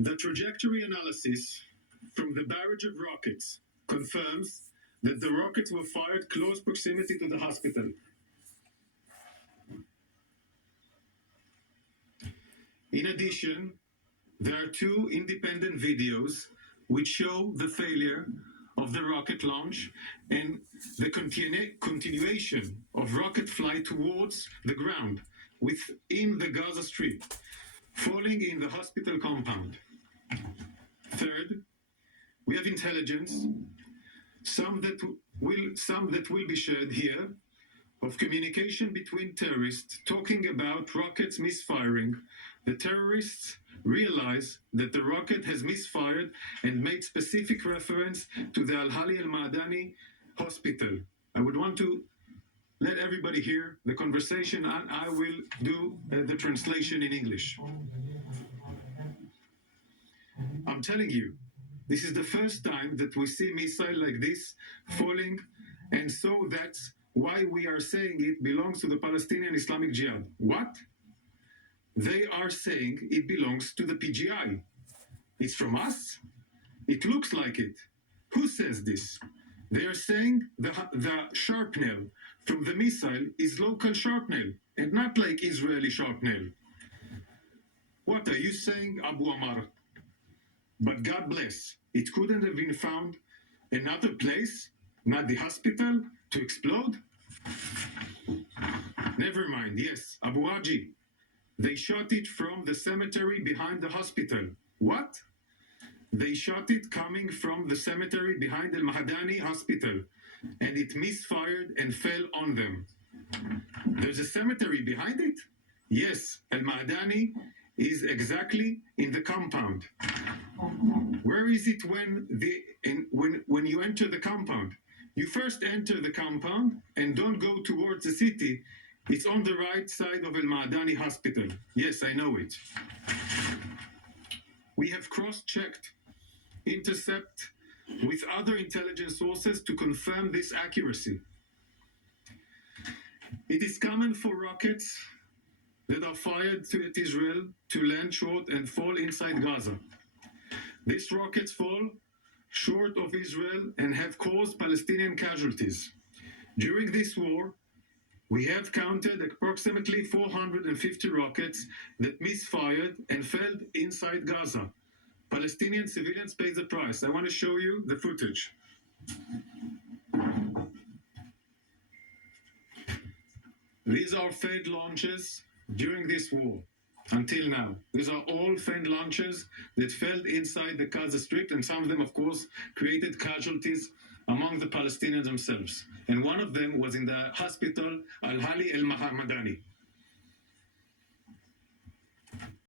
The trajectory analysis from the barrage of rockets confirms that the rockets were fired close proximity to the hospital. In addition, there are two independent videos which show the failure of the rocket launch and the continuation of rocket flight towards the ground within the Gaza Strip, falling in the hospital compound. Third, we have intelligence, some that will be shared here, of communication between terrorists talking about rockets misfiring. The terrorists realize that the rocket has misfired and made specific reference to the Al-Hali Al-Ma'adani hospital. I would want to let everybody hear the conversation, and I will do the translation in English. I'm telling you, this is the first time that we see missile like this falling, and so that's why we are saying it belongs to the Palestinian Islamic Jihad. What? They are saying it belongs to the PGI. It's from us? It looks like it. Who says this? They are saying the shrapnel from the missile is local shrapnel and not like Israeli shrapnel. What are you saying, Abu Amar? But God bless, it couldn't have been found another place, not the hospital, to explode? Never mind, yes, Abu Aji. They shot it from the cemetery behind the hospital. What? They shot it coming from the cemetery behind the Al-Mahadani hospital, and it misfired and fell on them. There's a cemetery behind it? Yes, Al-Mahadani is exactly in the compound. Where is it when you enter the compound? You first enter the compound and don't go towards the city. It's on the right side of Al-Ma'adani hospital. Yes, I know it. We have cross-checked intercept with other intelligence sources to confirm this accuracy. It is common for rockets that are fired at Israel to land short and fall inside Gaza. These rockets fall short of Israel and have caused Palestinian casualties. During this war, we have counted approximately 450 rockets that misfired and fell inside Gaza. Palestinian civilians pay the price. I want to show you the footage. These are failed launches during this war. Until now, these are all failed launches that fell inside the Gaza Strip, and some of them, of course, created casualties among the Palestinians themselves. And one of them was in the hospital Al-Hali Al-Mahmadani.